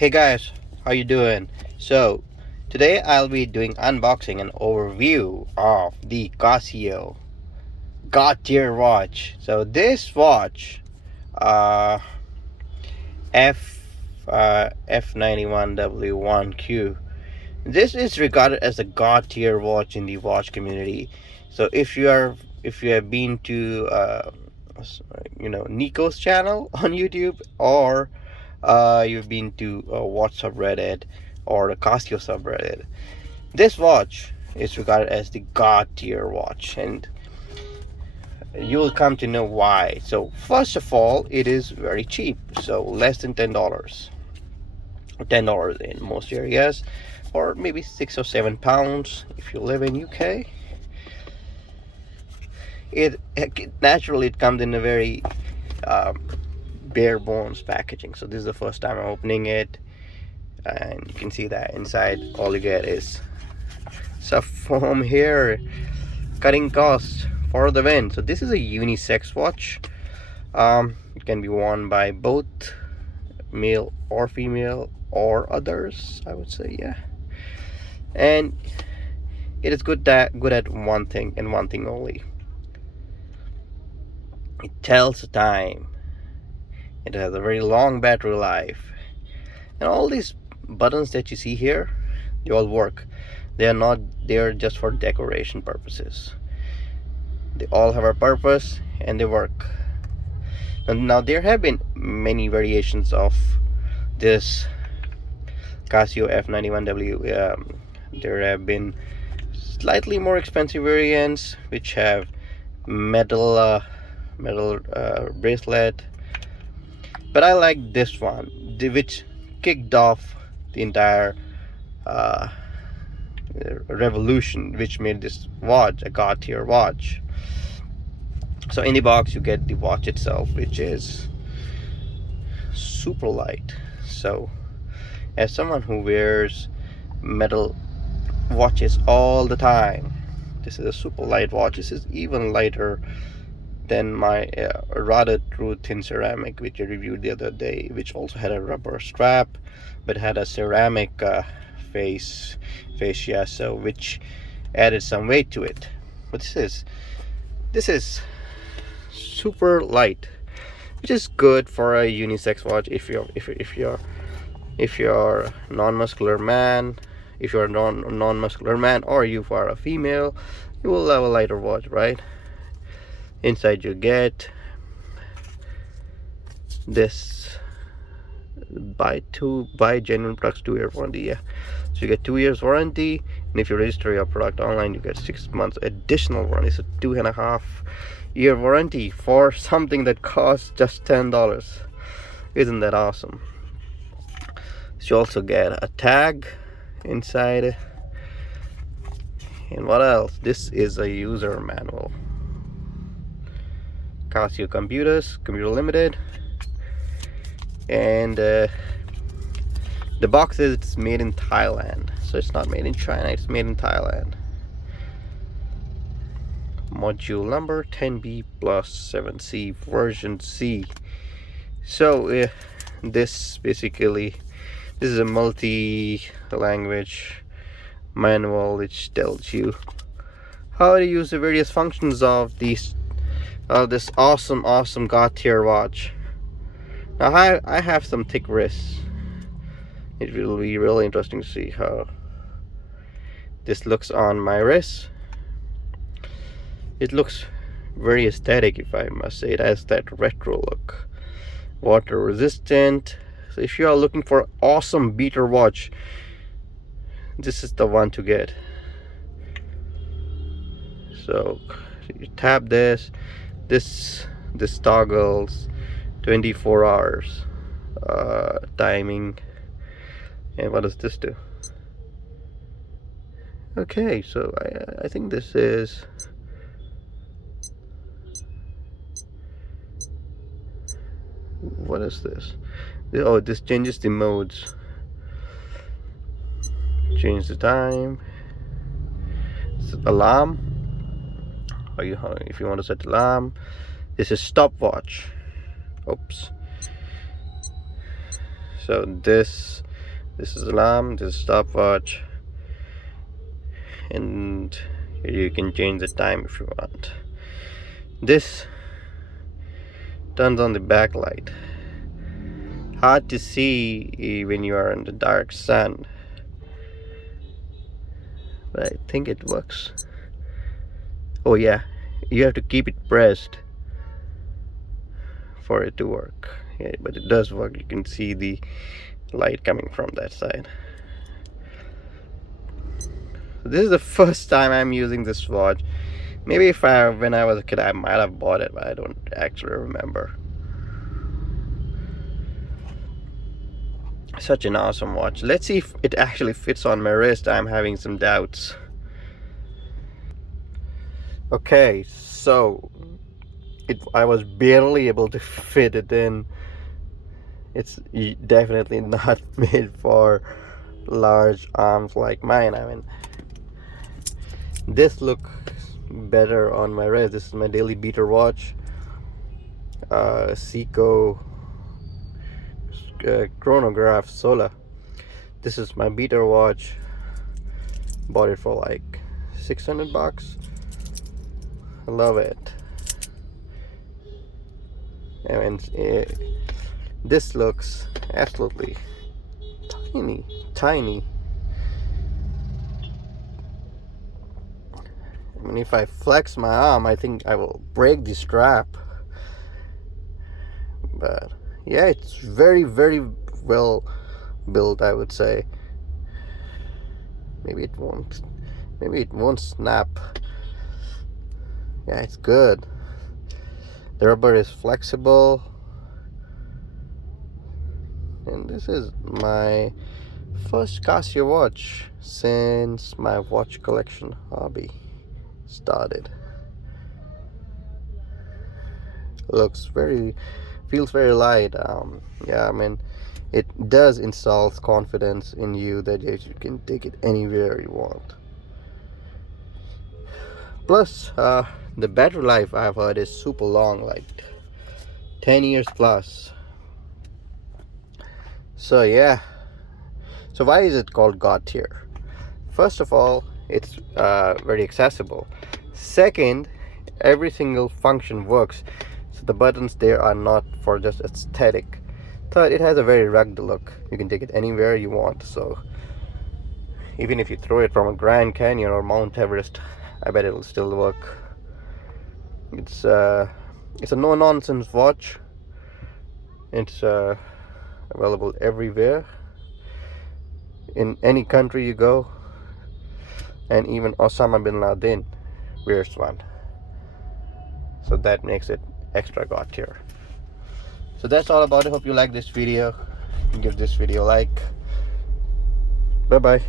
Hey guys, how you doing? So today I'll be doing unboxing and overview of the Casio God tier watch. So this watch, uh, F91W1Q. This is regarded as a God tier watch in the watch community. So if you have been to Nico's channel on YouTube, or you've been to Watch subreddit or the Casio subreddit, this watch is regarded as the God tier watch, and you'll come to know why. So first of all, it is very cheap, so less than $10, $10 in most areas, or maybe £6 or £7 if you live in UK. It naturally it comes in a very bare bones packaging. So this is the first time I'm opening it, and you can see that inside all you get is some foam here. Cutting cost for the win. So this is a unisex watch. It can be worn by both male or female or others, I would say. Yeah, and it is good at one thing and one thing only. It tells the time. It has a very long battery life, and all these buttons that you see here, they all work. They are not there just for decoration purposes. They all have a purpose and they work. And now there have been many variations of this Casio F91W. There have been slightly more expensive variants which have metal bracelet, but I like this one, which kicked off the entire revolution, which made this watch a God tier watch. So in the box you get the watch itself, which is super light. So as someone who wears metal watches all the time, this is a super light watch. This is even lighter than my rather true thin ceramic, which I reviewed the other day, which also had a rubber strap but had a ceramic fascia, so which added some weight to it. But this is super light, which is good for a unisex watch. If you're non-muscular man, if you're a non-muscular man, or you are a female, you will have a lighter watch, right? Inside you get this buy genuine products 2-year warranty. Yeah, so you get 2 years warranty, and if you register your product online, you get 6 months additional warranty. So 2.5-year warranty for something that costs just $10. Isn't that awesome? So you also get a tag inside, and what else? This is a user manual. Casio Computer Limited, and the box says it's made in Thailand, so it's not made in China, it's made in Thailand. Module number 10B plus 7C version C. So this is a multi-language manual which tells you how to use the various functions of this awesome God tier watch. Now I have some thick wrists. It will be really interesting to see how this looks on my wrist. It looks very aesthetic, if I must say. It has that retro look, water resistant. So if you are looking for an awesome beater watch, this is the one to get. So you tap this toggles 24 hours timing. And what does this do? Okay, so I think this is, what is this? Oh, this changes the modes. Change the time. It's alarm. If you want to set alarm. This is stopwatch. Oops. So this This is alarm, this is stopwatch, and you can change the time if you want. This turns on the backlight. Hard to see when you are in the dark sun, but I think it works. Oh yeah, you have to keep it pressed for it to work. Yeah, but it does work. You can see the light coming from that side. This is the first time I'm using this watch. Maybe when I was a kid, I might have bought it, but I don't actually remember. Such an awesome watch. Let's see if it actually fits on my wrist. I'm having some doubts. Okay, so I was barely able to fit it in. It's definitely not made for large arms like mine. I mean, this looks better on my wrist. This is my daily beater watch, Seiko chronograph Sola. This is my beater watch. Bought it for like 600 bucks. I love it. And this looks absolutely tiny. I mean, if I flex my arm, I think I will break the strap. But yeah, it's very well built, I would say. Maybe it won't snap. Yeah, it's good. The rubber is flexible. And this is my first Casio watch since my watch collection hobby started. Feels very light. Yeah, I mean, it does instill confidence in you that you can take it anywhere you want. Plus, the battery life I've heard is super long, like 10 years plus. So yeah, so why is it called God tier? First of all, it's very accessible. Second, every single function works, so the buttons there are not for just aesthetic. Third, it has a very rugged look. You can take it anywhere you want, so even if you throw it from a Grand Canyon or Mount Everest, I bet it'll still work. It's a no-nonsense watch. It's available everywhere, in any country you go, and even Osama bin Laden wears one, so that makes it extra God tier. So that's all about it. Hope you like this video. Give this video a like. Bye bye.